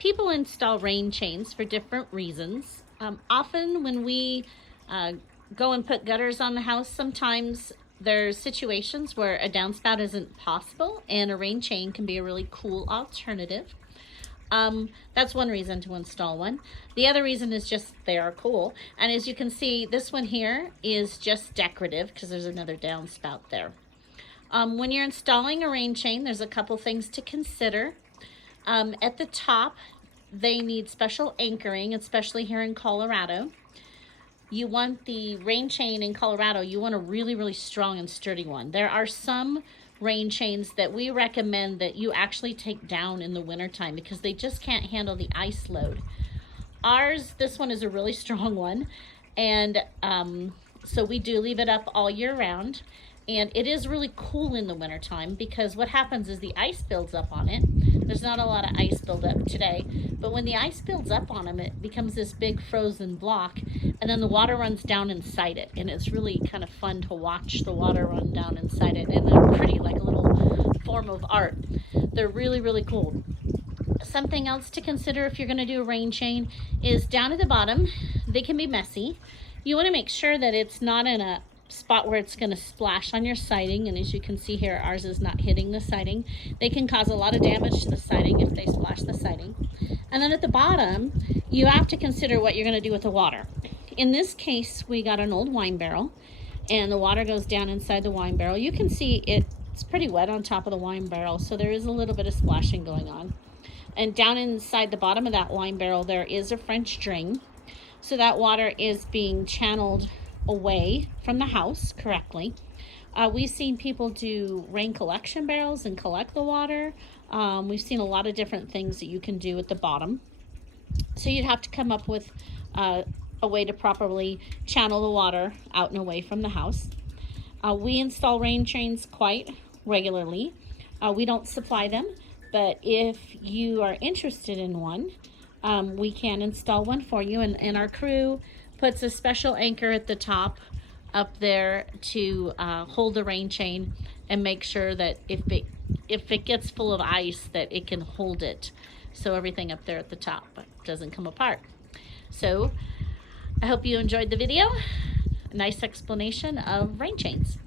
People install rain chains for different reasons. Often when we go and put gutters on the house, sometimes there's situations where a downspout isn't possible and a rain chain can be a really cool alternative. That's one reason to install one. The other reason is just they are cool. And as you can see, this one here is just decorative because there's another downspout there. When you're installing a rain chain, there's a couple things to consider. At the top, they need special anchoring, especially here in Colorado. You want the rain chain in Colorado, you want a really, really strong and sturdy one. There are some rain chains that we recommend that you actually take down in the wintertime because they just can't handle the ice load. Ours, this one is a really strong one, and so we do leave it up all year round. And it is really cool in the wintertime because what happens is the ice builds up on it. There's not a lot of ice buildup today, but when the ice builds up on them, it becomes this big frozen block, and then the water runs down inside it. And it's really kind of fun to watch the water run down inside it. And they're pretty, like a little form of art. They're really, really cool. Something else to consider if you're going to do a rain chain is down at the bottom, they can be messy. You want to make sure that it's not in a spot where it's going to splash on your siding, and as you can see here, ours is not hitting the siding. They can cause a lot of damage to the siding if they splash the siding. And then at the bottom, you have to consider what you're going to do with the water. In this case, we got an old wine barrel, and the water goes down inside the wine barrel. You can see it's pretty wet on top of the wine barrel, so there is a little bit of splashing going on. And down inside the bottom of that wine barrel, there is a French drain, so that water is being channeled away from the house correctly. We've seen people do rain collection barrels and collect the water. We've seen a lot of different things that you can do at the bottom. So you'd have to come up with a way to properly channel the water out and away from the house. We install rain chains quite regularly. We don't supply them, but if you are interested in one, we can install one for you, and our crew puts a special anchor at the top up there to hold the rain chain and make sure that if it gets full of ice that it can hold it, so everything up there at the top doesn't come apart. So I hope you enjoyed the video. A nice explanation of rain chains.